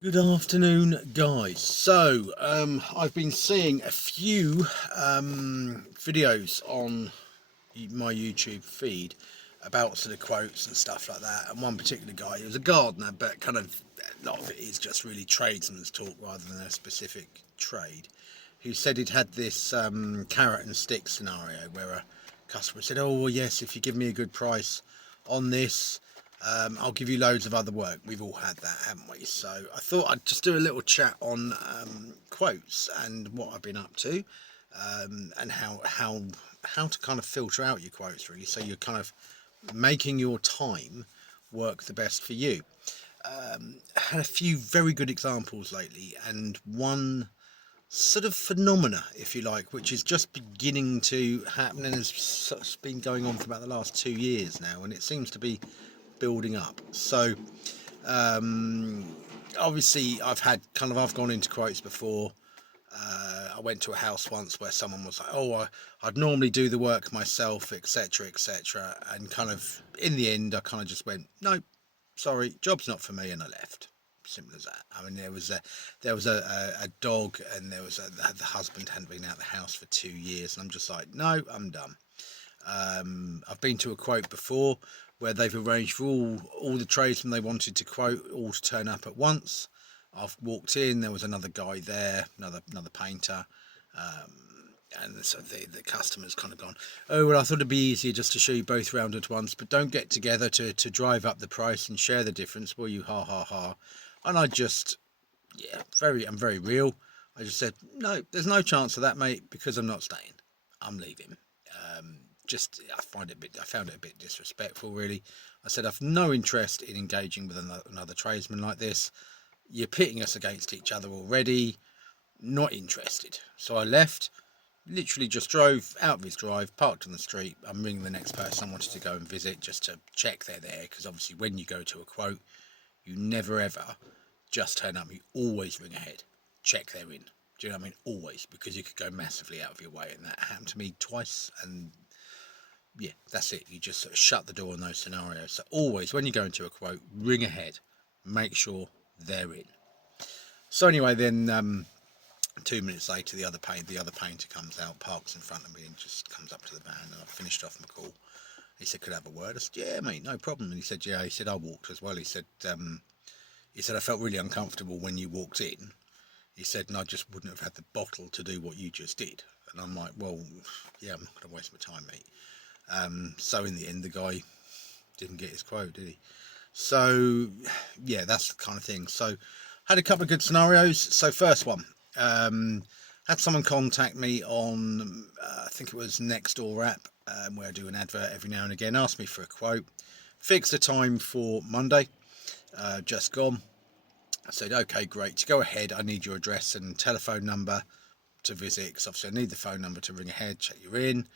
Good afternoon, guys. So, I've been seeing a few videos on my YouTube feed about sort of quotes and stuff like that. And one particular guy, he was a gardener, but kind of a lot of it is just really tradesman's talk rather than a specific trade. Who said he'd had this carrot and stick scenario where a customer said, "Oh, well, yes, if you give me a good price on this, I'll give you loads of other work." We've all had that, haven't we? So I thought I'd just do a little chat on quotes and what I've been up to, and how to kind of filter out your quotes really, so you're kind of making your time work the best for you. Had a few very good examples lately, and one sort of phenomena, if you like, which is just beginning to happen and has sort of been going on for about the last 2 years now, and it seems to be building up. So obviously I've gone into quotes before. I went to a house once where someone was like, "Oh, I'd normally do the work myself, etc., etc." And kind of in the end, I kind of just went, "No, sorry, job's not for me," and I left. Simple as that. I mean, there was a dog, and the husband hadn't been out of the house for 2 years, and I'm just like, "No, I'm done." I've been to a quote before where they've arranged for all the tradesmen they wanted to quote all to turn up at once. I've walked in, there was another guy there, another painter, and so the customer's kind of gone, "Oh, well, I thought it'd be easier just to show you both round at once, but don't get together to drive up the price and share the difference, will you? Ha ha ha." And I just, yeah, I'm very real. I just said, "No, there's no chance of that, mate, because I'm not staying. I'm leaving." Just I found it a bit disrespectful, really. I said, "I've no interest in engaging with another tradesman like this. You're pitting us against each other already. Not interested." So I left. Literally just drove out of his drive, parked on the street. I'm ringing the next person I wanted to go and visit just to check they're there, because obviously when you go to a quote, you never ever just turn up. You always ring ahead, check they're in. Do you know what I mean? Always, because you could go massively out of your way, and that happened to me twice. And yeah, that's it. You just sort of shut the door in those scenarios. So always, when you go into a quote, ring ahead, make sure they're in. So anyway, then 2 minutes later, the other painter comes out, parks in front of me, and just comes up to the van. And I finished off my call. He said, "Could I have a word?" I said, "Yeah, mate, no problem." And he said, "Yeah." He said, "I walked as well." He said, "I felt really uncomfortable when you walked in." He said, "And I just wouldn't have had the bottle to do what you just did." And I'm like, "Well, yeah, I'm not going to waste my time, mate." So in the end, the guy didn't get his quote, did he? So yeah, that's the kind of thing. So had a couple of good scenarios. So first one, had someone contact me on, I think it was Nextdoor app, where I do an advert every now and again. Asked me for a quote. Fixed a time for Monday, just gone. I said, "Okay, great. To go ahead, I need your address and telephone number to visit, because obviously I need the phone number to ring ahead, check you're in,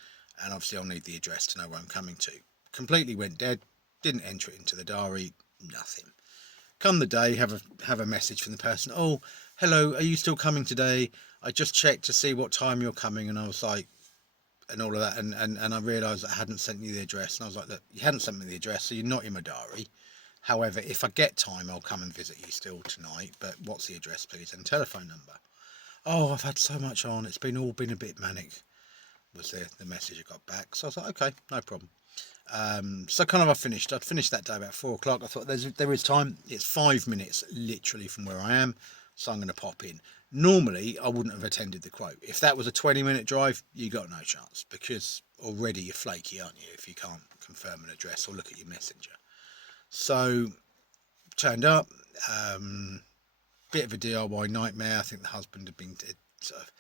and obviously I'll need the address to know where I'm coming to." Completely went dead. Didn't enter it into the diary. Nothing. Come the day, have a message from the person. "Oh, hello. Are you still coming today? I just checked to see what time you're coming." And I was like, and all of that, and I realised I hadn't sent you the address, and I was like, "Look, you hadn't sent me the address, so you're not in my diary. However, if I get time, I'll come and visit you still tonight. But what's the address, please, and telephone number?" "Oh, I've had so much on. It's all been a bit manic," was the message I got back. So I was like, "Okay, no problem." So kind of I'd finished that day about 4 o'clock. I thought there is time. It's 5 minutes literally from where I am, so I'm going to pop in. Normally, I wouldn't have attended the quote. If that was a 20-minute drive, you got no chance, because already you're flaky, aren't you, if you can't confirm an address or look at your messenger. So turned up. Bit of a DIY nightmare. I think the husband had been sort of,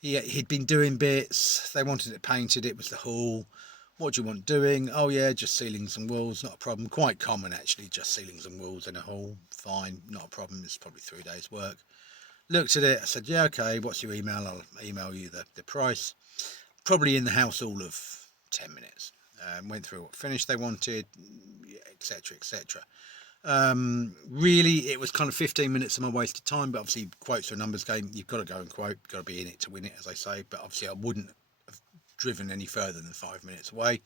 he'd been doing bits. They wanted it painted. It was the hall. "What do you want doing?" "Oh yeah, just ceilings and walls." Not a problem. Quite common actually, just ceilings and walls in a hall. Fine, not a problem. It's probably 3 days' work. Looked at it. I said, "Yeah, okay. What's your email? I'll email you the price." Probably in the house all of 10 minutes. Went through what finish they wanted, etc., etc. Really, it was kind of 15 minutes of my wasted time, but obviously, quotes are a numbers game. You've got to go and quote, you've got to be in it to win it, as they say. But obviously, I wouldn't have driven any further than 5 minutes away.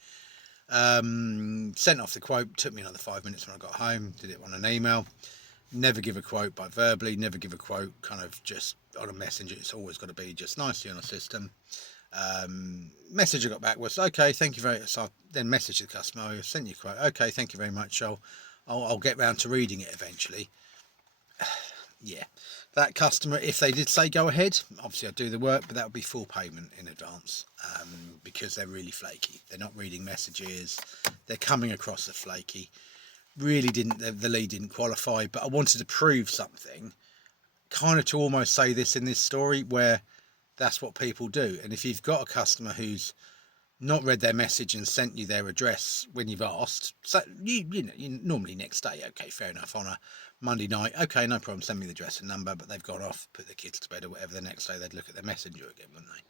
Sent off the quote. Took me another 5 minutes when I got home. Did it on an email. Never give a quote by verbally, never give a quote kind of just on a messenger. It's always got to be just nicely on a system. Message I got back was, okay, thank you very much. So I then messaged the customer, I sent you a quote, okay, thank you very much, I'll get round to reading it eventually. Yeah, that customer, if they did say go ahead, obviously I'd do the work, but that would be full payment in advance, because they're really flaky. They're not reading messages, they're coming across as flaky. Really didn't, the lead didn't qualify, but I wanted to prove something, kind of to almost say this in this story, where that's what people do. And if you've got a customer who's not read their message and sent you their address when you've asked, so you normally next day, okay, fair enough, on a Monday night, okay, no problem, send me the address and number, but they've gone off, put the kids to bed or whatever, the next day they'd look at their messenger again, wouldn't they?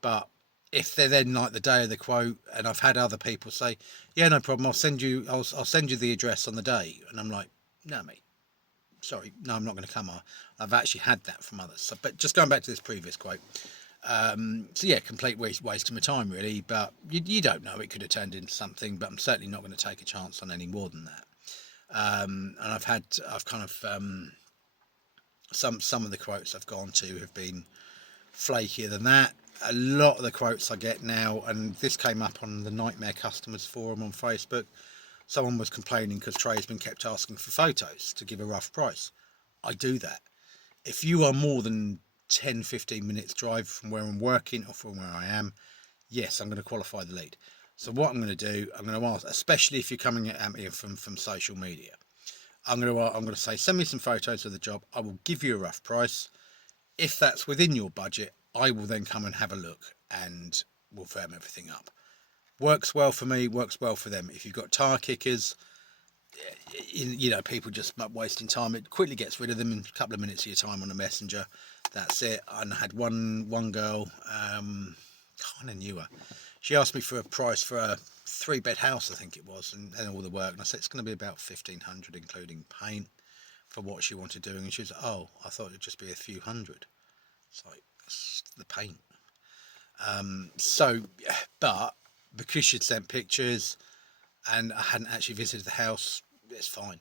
But if they're then like the day of the quote, and I've had other people say, yeah, no problem, I'll send you the address on the day, and I'm like, no, mate, sorry, no, I'm not going to come. I've actually had that from others. So, but just going back to this previous quote, so yeah, complete waste of my time really, but you don't know, it could have turned into something, but I'm certainly not going to take a chance on any more than that. And I've kind of some of the quotes I've gone to have been flakier than that. A lot of the quotes I get now, and this came up on the Nightmare Customers forum on Facebook, someone was complaining because tradesmen kept asking for photos to give a rough price. I do that. If you are more than 10-15 minutes drive from where I'm working or from where I am, yes, I'm going to qualify the lead. So what I'm going to do, I'm going to ask, especially if you're coming at me from social media, I'm going to say, send me some photos of the job. I will give you a rough price. If that's within your budget, I will then come and have a look and we'll firm everything up. Works well for me, works well for them. If you've got tire kickers, people just wasting time, it quickly gets rid of them in a couple of minutes of your time on a messenger. That's it. And I had one girl, kind of knew her. She asked me for a price for a 3-bed house, I think it was, and all the work. And I said it's going to be about 1,500, including paint, for what she wanted doing. And she was like, oh, I thought it'd just be a few hundred. It's like, that's the paint. But because she'd sent pictures and I hadn't actually visited the house, it's fine.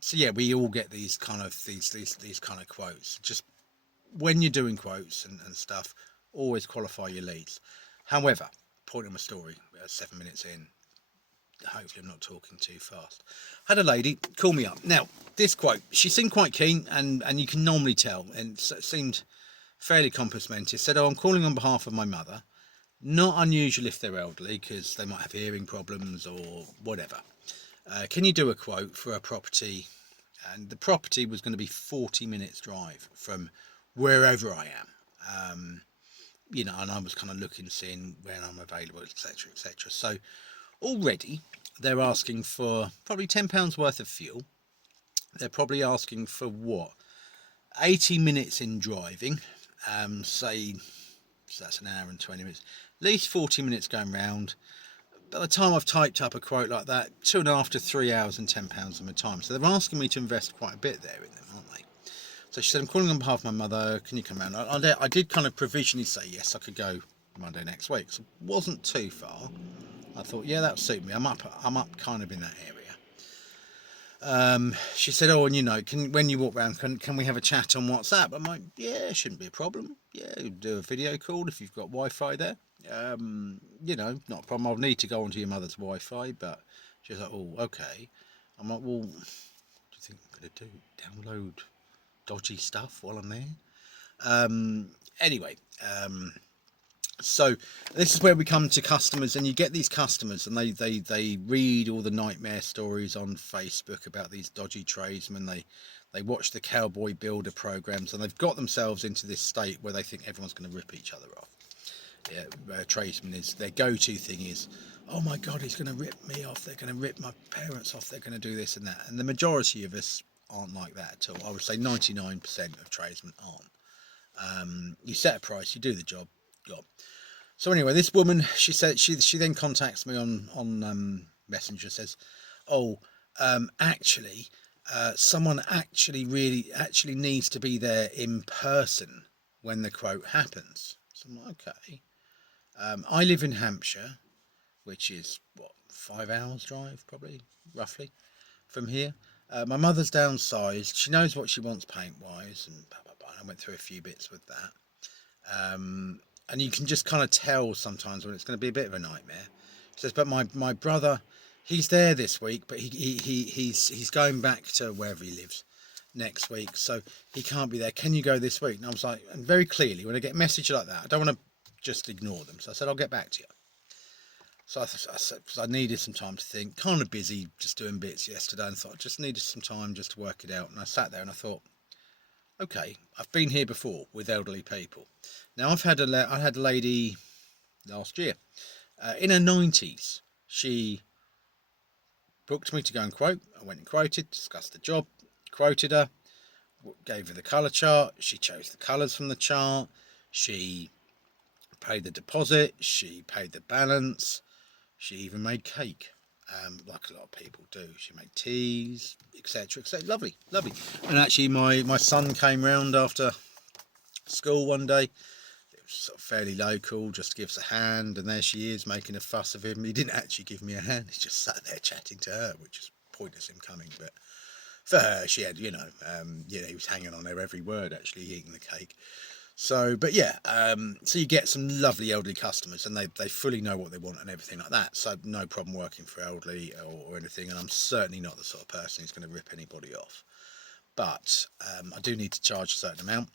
So yeah, we all get these kind of these kind of quotes. Just when you're doing quotes and stuff, always qualify your leads. However, point of my story, 7 minutes in, hopefully I'm not talking too fast. Had a lady call me up. Now, this quote, she seemed quite keen, and you can normally tell, and seemed fairly complimentary. Said, oh, I'm calling on behalf of my mother. Not unusual if they're elderly, because they might have hearing problems or whatever. Can you do a quote for a property? And the property was going to be 40 minutes drive from wherever I am. And I was kind of looking, seeing when I'm available, etc., etc. So already they're asking for probably £10 worth of fuel. They're probably asking for what? 80 minutes in driving. So that's an hour and 20 minutes. At least 40 minutes going round. By the time I've typed up a quote like that, 2.5 to 3 hours and £10 of my time. So they're asking me to invest quite a bit there in them, aren't they? So she said, I'm calling on behalf of my mother. Can you come round? I did kind of provisionally say yes, I could go Monday next week. So it wasn't too far. I thought, yeah, that would suit me. I'm up kind of in that area. She said, oh, and when you walk around, can we have a chat on WhatsApp? I'm like, yeah, shouldn't be a problem. Yeah, do a video call if you've got Wi-Fi there. Not a problem. I'll need to go onto your mother's Wi-Fi, but she's like, oh, okay. I'm like, well, what do you think I'm going to do? Download dodgy stuff while I'm there? Anyway, so this is where we come to customers, and you get these customers, and they read all the nightmare stories on Facebook about these dodgy tradesmen. They watch the cowboy builder programs, and they've got themselves into this state where they think everyone's going to rip each other off. Yeah, tradesman is their go-to thing is, oh my god, he's going to rip me off, they're going to rip my parents off, they're going to do this and that. And the majority of us aren't like that at all. I would say 99% of tradesmen aren't. You set a price, you do the job, gone. So anyway, this woman, she said, she then contacts me on Messenger, says, oh, actually, someone actually needs to be there in person when the quote happens. So I'm like, okay. I live in Hampshire, which is 5 hours drive, probably, roughly, from here. My mother's downsized. She knows what she wants paint wise, and blah, blah, blah. I went through a few bits with that. And you can just kind of tell sometimes when it's going to be a bit of a nightmare. She says, but my brother, he's there this week, but he's going back to wherever he lives next week, so he can't be there. Can you go this week? And I was like, and very clearly, when I get a message like that, I don't want to just ignore them. So I said, I'll get back to you. So I said, because I needed some time to think, kind of busy just doing bits yesterday, and thought I just needed some time just to work it out. And I sat there and I thought, okay, I've been here before with elderly people. Now I had a lady last year in her 90s. She booked me to go and quote. I went and quoted, discussed the job, quoted her, gave her the colour chart. She chose the colours from the chart. She paid the deposit. She paid the balance. She even made cake, like a lot of people do. She made teas, etc., etc. Lovely, lovely. And actually, my son came round after school one day. It was sort of fairly local, just gives a hand, and there she is making a fuss of him. He didn't actually give me a hand. He just sat there chatting to her, which is pointless him coming, but for her, she had, he was hanging on her every word, actually eating the cake. So, but yeah, so you get some lovely elderly customers, and they fully know what they want and everything like that. So no problem working for elderly or anything. And I'm certainly not the sort of person who's going to rip anybody off. But I do need to charge a certain amount.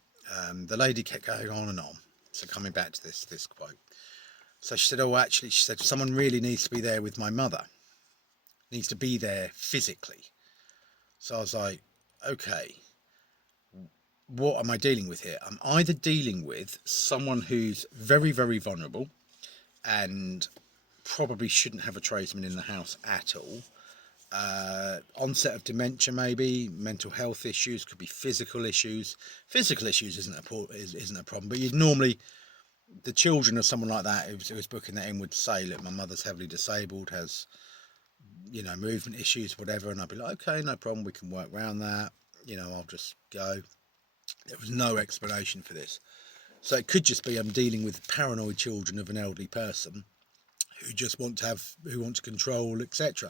The lady kept going on and on. So coming back to this quote. So she said, oh, actually, she said, someone really needs to be there with my mother. Needs to be there physically. So I was like, okay, what am I dealing with here? I'm either dealing with someone who's very, very vulnerable and probably shouldn't have a tradesman in the house at all. Onset of dementia, maybe mental health issues, could be physical issues. Physical issues isn't a problem, but you'd normally, the children of someone like that who was booking that in would say, look, my mother's heavily disabled, has movement issues, whatever, and I'd be like, okay, no problem, we can work around that. I'll just go. There was no explanation for this. So it could just be I'm dealing with paranoid children of an elderly person who just want to control, etc.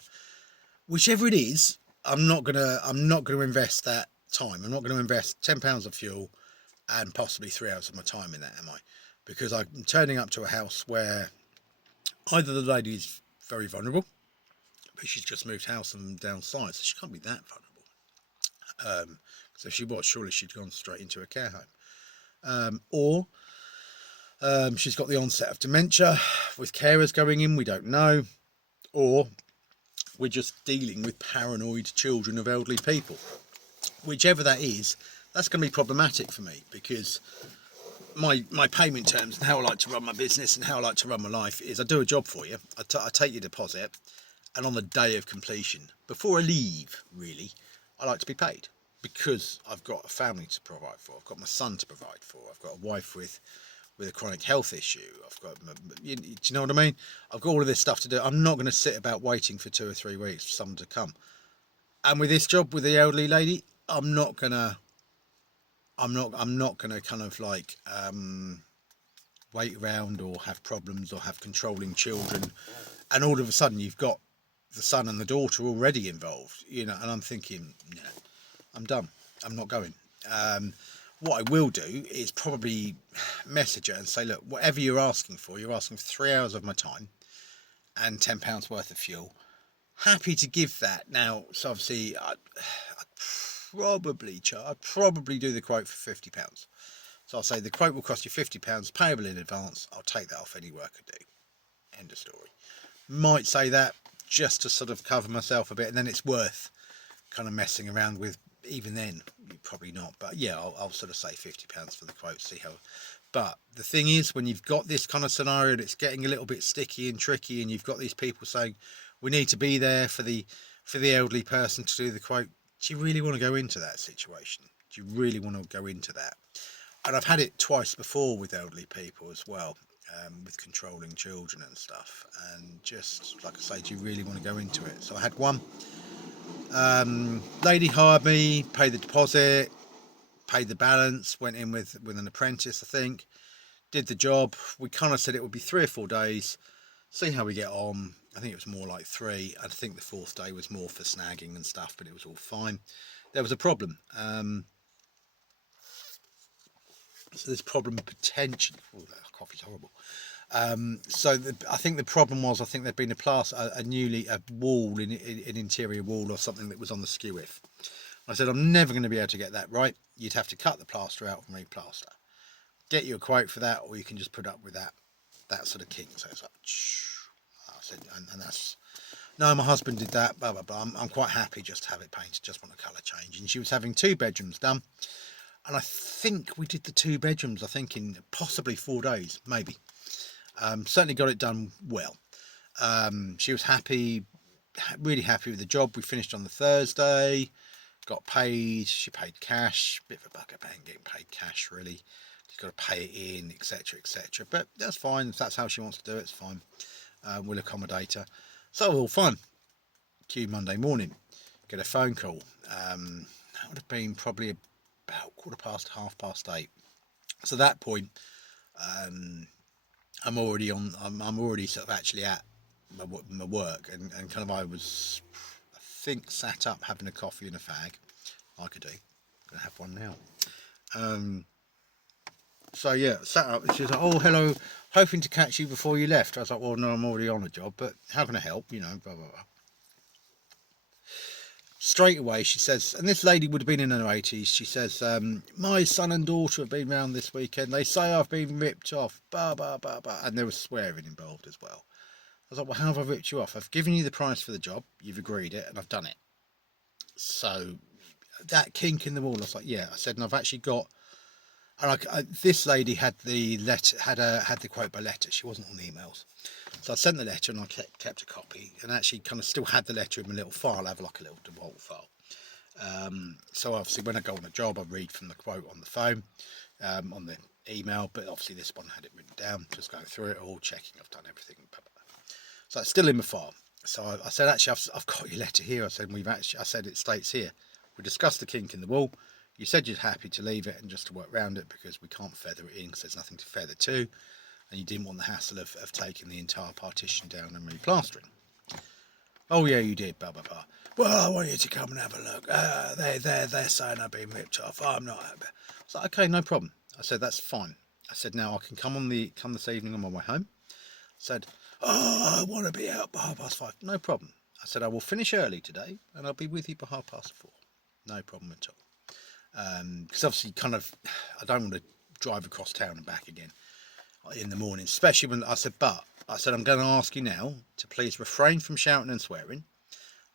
Whichever it is, I'm not gonna invest that time. I'm not gonna invest £10 of fuel and possibly 3 hours of my time in that, am I? Because I'm turning up to a house where either the lady is very vulnerable, but she's just moved house and downsized, so she can't be that vulnerable. So if she was, surely she'd gone straight into a care home. Or she's got the onset of dementia with carers going in, we don't know. Or we're just dealing with paranoid children of elderly people. Whichever that is, that's going to be problematic for me, because my payment terms and how I like to run my business and how I like to run my life is I do a job for you, I take your deposit, and on the day of completion, before I leave, really, I like to be paid. Because I've got a family to provide for, I've got my son to provide for, I've got a wife with a chronic health issue, I've got, do you know what I mean? I've got all of this stuff to do. I'm not going to sit about waiting for 2 or 3 weeks for someone to come. And with this job with the elderly lady, I'm not gonna kind of like wait around or have problems or have controlling children, and all of a sudden you've got the son and the daughter already involved, and I'm thinking, yeah, I'm done. I'm not going. What I will do is probably message her and say, look, whatever you're asking for 3 hours of my time and £10 worth of fuel. Happy to give that. Now, so obviously, I'd probably do the quote for £50. So I'll say the quote will cost you £50 payable in advance. I'll take that off any work I do. End of story. Might say that just to sort of cover myself a bit, and then it's worth kind of messing around with. Even then, probably not, but yeah, I'll sort of say £50 for the quote, see how. But the thing is, when you've got this kind of scenario that's getting a little bit sticky and tricky, and you've got these people saying we need to be there for the elderly person to do the quote, do you really want to go into that situation? Do you really want to go into that? And I've had it twice before with elderly people as well, with controlling children and stuff, and just like I say, do you really want to go into it? So I had one. Lady hired me, paid the deposit, paid the balance, went in with an apprentice, I think, did the job. We kind of said it would be 3 or 4 days. see how we get on. I think it was more like 3. I think the 4th day was more for snagging and stuff, but it was all fine. There was a problem. So this problem potentially, oh, that coffee's horrible. I think the problem was, I think there'd been a wall, an interior wall or something that was on the skew if. I said, I'm never going to be able to get that right. You'd have to cut the plaster out and replaster. Get you a quote for that, or you can just put up with that sort of kink. So it's like, I said, and that's, no, my husband did that, blah, blah, blah. I'm quite happy just to have it painted, just want a colour change. And she was having 2 bedrooms done. And I think we did the 2 bedrooms, I think in possibly 4 days, maybe. Certainly got it done well. She was happy, really happy with the job. We finished on the Thursday, got paid. She paid cash. Bit of a bugger bang getting paid cash, really. You've got to pay it in, etc., etc. But that's fine. If that's how she wants to do it, it's fine. We'll accommodate her. So all fine. Cue Monday morning. Get a phone call. That would have been probably about 8:15. So at that point, I'm already sort of actually at my work, and kind of I was, I think, sat up having a coffee and a fag. I could do. I'm gonna have one now. So yeah, sat up. She was like, "Oh, hello, hoping to catch you before you left." I was like, "Well, no, I'm already on a job, but how can I help? You know, blah blah blah." Straight away, she says, and this lady would have been in her 80s. She says, "My son and daughter have been round this weekend. They say I've been ripped off." Blah blah blah blah, and there was swearing involved as well. I was like, "Well, how have I ripped you off? I've given you the price for the job. You've agreed it, and I've done it." So that kink in the wall, I was like, "Yeah." I said, and I've actually got. And this lady had the letter, had the quote by letter. She wasn't on the emails, so I sent the letter and I kept a copy, and actually kind of still had the letter in my little file. I have like a little DeWalt file. So obviously when I go on a job, I read from the quote on the phone, on the email. But obviously this one had it written down. Just going through it all, checking I've done everything. Blah, blah, blah. So it's still in my file. So I said, actually, I've got your letter here. I said, I said it states here, we discussed the kink in the wall. You said you're happy to leave it and just to work around it because we can't feather it in because there's nothing to feather to, and you didn't want the hassle of taking the entire partition down and replastering. Oh yeah, you did, blah blah blah. Well, I want you to come and have a look. They're saying I've been ripped off. I'm not happy. I was like, okay, no problem. I said, that's fine. I said, now I can come this evening on my way home. I said, oh, I want to be out by 5:30. No problem. I said, I will finish early today and I'll be with you by 4:30. No problem at all. Because obviously kind of, I don't want to drive across town and back again in the morning, especially when I said, I'm going to ask you now to please refrain from shouting and swearing.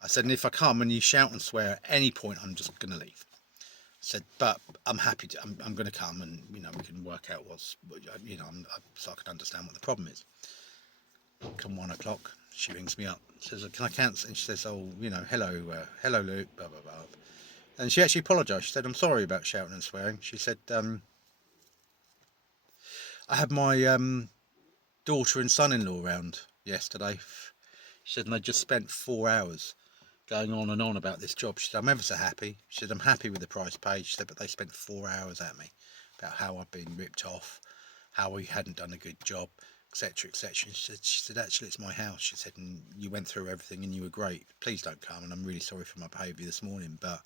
I said, and if I come and you shout and swear at any point, I'm just going to leave. I said, but I'm happy to, I'm going to come, and we can work out so I can understand what the problem is. Come 1 o'clock, she rings me up. She says, can I cancel? And she says, oh, hello Luke, blah blah blah. And she actually apologised. She said, I'm sorry about shouting and swearing. She said, I had my daughter and son-in-law round yesterday. She said, and they just spent 4 hours going on and on about this job. She said, I'm ever so happy. She said, I'm happy with the price paid. She said, but they spent 4 hours at me about how I've been ripped off, how we hadn't done a good job, etc., etc. She said, actually, it's my house. She said, and you went through everything and you were great. Please don't come. And I'm really sorry for my behaviour this morning, but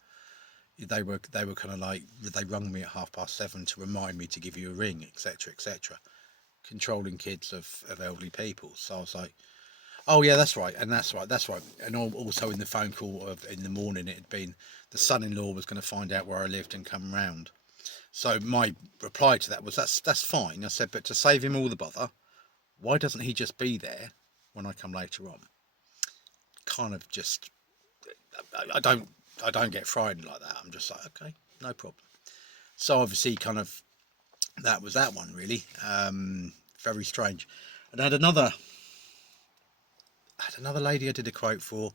they were kind of like, they rung me at 7:30 to remind me to give you a ring, etc., etc. Controlling kids of elderly people. So I was like, oh yeah, that's right. And also in the phone call in the morning, it had been the son-in-law was going to find out where I lived and come round. So my reply to that was, that's fine. I said, but to save him all the bother, why doesn't he just be there when I come later on? Kind of just, I don't get frightened like that. I'm just like, okay, no problem. So obviously kind of, that was that one really. Very strange. And I had another lady I did a quote for.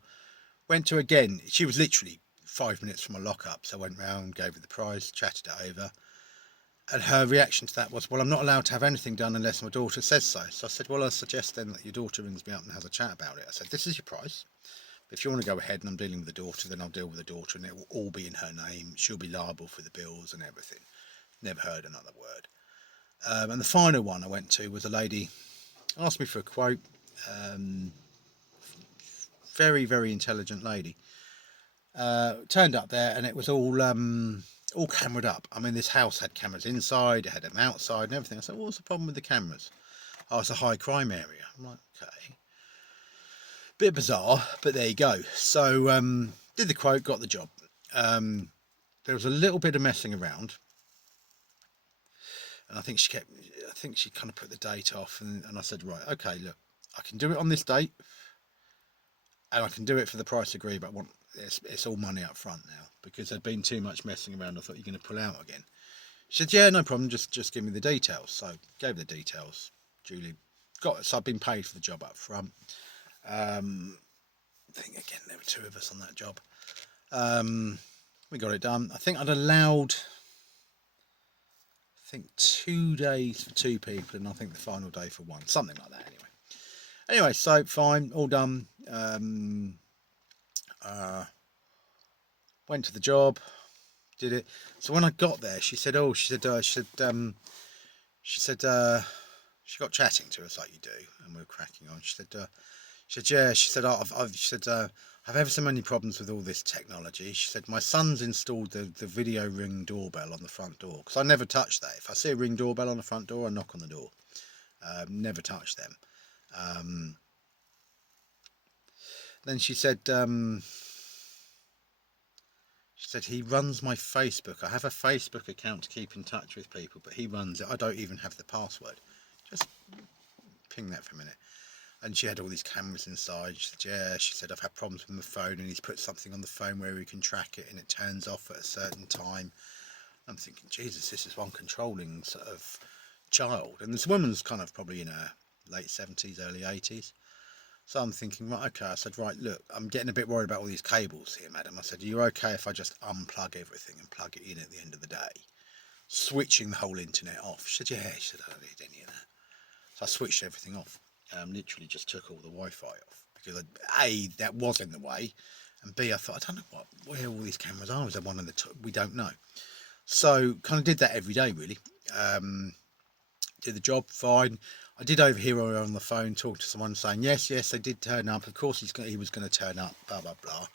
Went to again. She was literally 5 minutes from a lock-up, so I went round, gave her the price, chatted it over, and her reaction to that was, well, I'm not allowed to have anything done unless my daughter says so. So I said, well, I suggest then that your daughter rings me up and has a chat about it. I said, this is your price. If you want to go ahead and I'm dealing with the daughter, then I'll deal with the daughter, and it will all be in her name. She'll be liable for the bills and everything. Never heard another word. And the final one I went to was a lady asked me for a quote. Um, very, very intelligent lady. Turned up there, and it was all cameraed up. I mean, this house had cameras inside, it had them outside, and everything. I said, "What's the problem with the cameras?" Oh, it's a high crime area. I'm like, okay, bit bizarre, but there you go. So did the quote, got the job. There was a little bit of messing around, and I think she kind of put the date off, and I said, right, okay, look, I can do it on this date, and I can do it for the price agreed, but it's all money up front now because there'd been too much messing around. I thought you're going to pull out again. She said, yeah, no problem, just give me the details. So gave the details. Julie got it. So I've been paid for the job up front. I think again there were two of us on that job. We got it done. I think I'd allowed 2 days for 2 people, and I think the final day for 1, something like that. Anyway, so fine, all done. Went to the job, did it. So when I got there, she said, she got chatting to us like you do, and we were cracking on. She said, yeah. She said, I've ever so many problems with all this technology. She said, my son's installed the video ring doorbell on the front door, because I never touch that. If I see a ring doorbell on the front door, I knock on the door. Never touch them. Then she said he runs my Facebook. I have a Facebook account to keep in touch with people, but he runs it. I don't even have the password. Just ping that for a minute. And she had all these cameras inside. She said, yeah. She said, I've had problems with my phone, and he's put something on the phone where we can track it, and it turns off at a certain time. I'm thinking, Jesus, this is one controlling sort of child. And this woman's kind of probably in her late 70s, early 80s. So I'm thinking, right, okay. I said, right, look, I'm getting a bit worried about all these cables here, madam. I said, are you okay if I just unplug everything and plug it in at the end of the day? Switching the whole internet off. She said, yeah. She said, I don't need any of that. So I switched everything off. Literally just took all the Wi-Fi off. Because A, that was in the way. And B, I thought, I don't know where all these cameras are. Is there one in the top? We don't know. So kind of did that every day, really. Did the job fine. I did overhear her on the phone talk to someone saying, yes, they did turn up. Of course he was going to turn up, blah, blah, blah.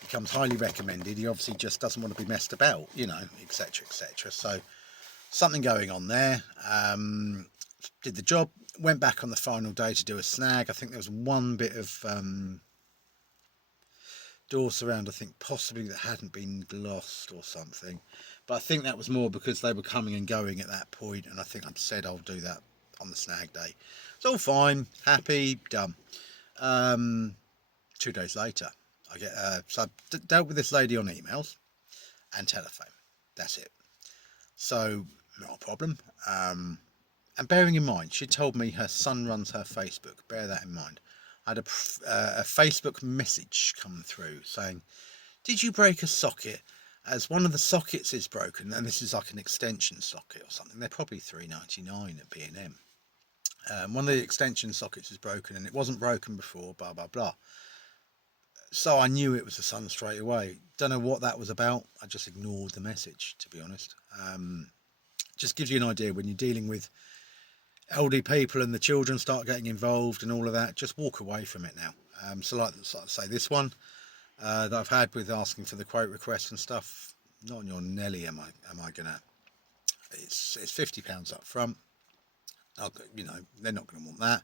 Becomes highly recommended. He obviously just doesn't want to be messed about, etc., etc. So something going on there. Did the job, went back on the final day to do a snag. I think there was one bit of door surround, I think possibly that hadn't been glossed or something. But I think that was more because they were coming and going at that point, and I think I'd said I'll do that on the snag day. It's all fine, happy, done. 2 days later, I get so I dealt with this lady on emails and telephone. That's it. So not a problem. And bearing in mind, she told me her son runs her Facebook. Bear that in mind. I had a Facebook message come through saying, did you break a socket? As one of the sockets is broken, and this is like an extension socket or something. They're probably $3.99 at B&M. One of the extension sockets is broken, and it wasn't broken before, blah, blah, blah. So I knew it was the son straight away. Don't know what that was about. I just ignored the message, to be honest. Just gives you an idea when you're dealing with elderly people and the children start getting involved and all of that, just walk away from it now. So like I say, this one that I've had with asking for the quote request and stuff, not on your Nelly am I gonna, it's £50 up front. They're not going to want that,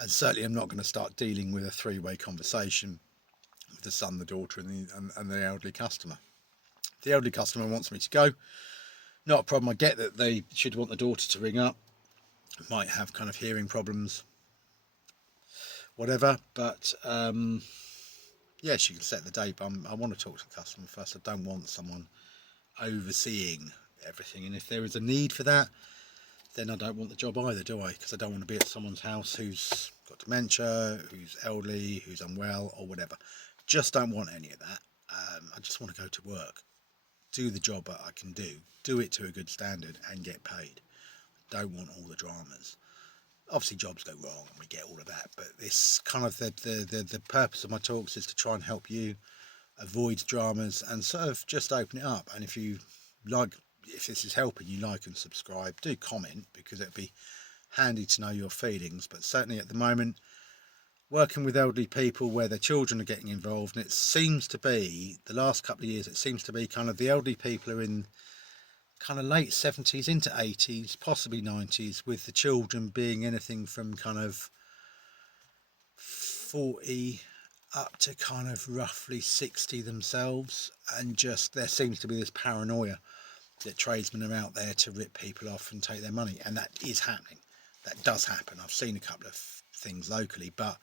and certainly I'm not going to start dealing with a 3-way conversation with the son, the daughter, and the elderly customer. If the elderly customer wants me to go, not a problem. I get that they should want the daughter to ring up, might have kind of hearing problems, whatever, but yeah, she can set the date, but I want to talk to the customer first. I don't want someone overseeing everything, and if there is a need for that, then I don't want the job either, do I? Because I don't want to be at someone's house who's got dementia, who's elderly, who's unwell, or whatever. Just don't want any of that. I just want to go to work, do the job that I can do it to a good standard, and get paid. Don't want all the dramas. Obviously, jobs go wrong, and we get all of that. But this kind of the purpose of my talks is to try and help you avoid dramas and sort of just open it up. And if this is helping you, like and subscribe, do comment, because it'd be handy to know your feelings. But certainly at the moment, working with elderly people where their children are getting involved, and it seems to be the last couple of years, it seems to be kind of the elderly people are in kind of late 70s into 80s, possibly 90s, with the children being anything from kind of 40 up to kind of roughly 60 themselves. And just there seems to be this paranoia that tradesmen are out there to rip people off and take their money, and that is happening. That does happen. I've seen a couple of things locally, but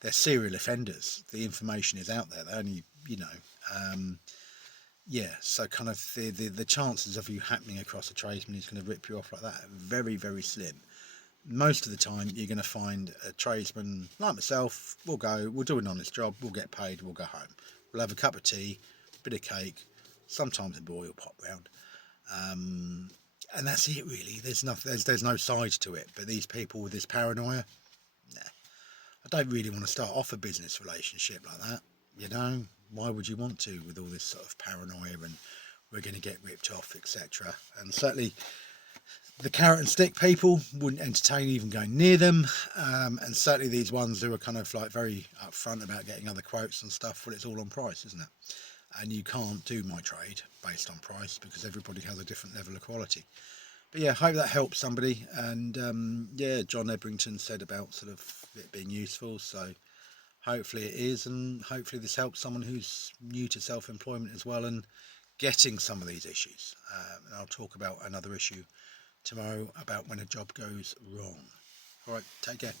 they're serial offenders. The information is out there. They only, yeah. So kind of the chances of you happening across a tradesman who's going to rip you off like that are very, very slim. Most of the time, you're going to find a tradesman like myself. We'll do an honest job, we'll get paid, we'll go home. We'll have a cup of tea, a bit of cake, sometimes a boy will pop round. And that's it really. There's no side to it. But these people with this paranoia, nah. I don't really want to start off a business relationship like that. Why would you want to, with all this sort of paranoia and we're going to get ripped off, etc. And certainly the carrot and stick people wouldn't entertain even going near them. And certainly these ones who are kind of like very upfront about getting other quotes and stuff, well, it's all on price, isn't it? And you can't do my trade based on price because everybody has a different level of quality. But yeah, hope that helps somebody. And yeah, John Ebrington said about sort of it being useful, so hopefully it is, and hopefully this helps someone who's new to self-employment as well and getting some of these issues. And I'll talk about another issue tomorrow about when a job goes wrong. All right, take care.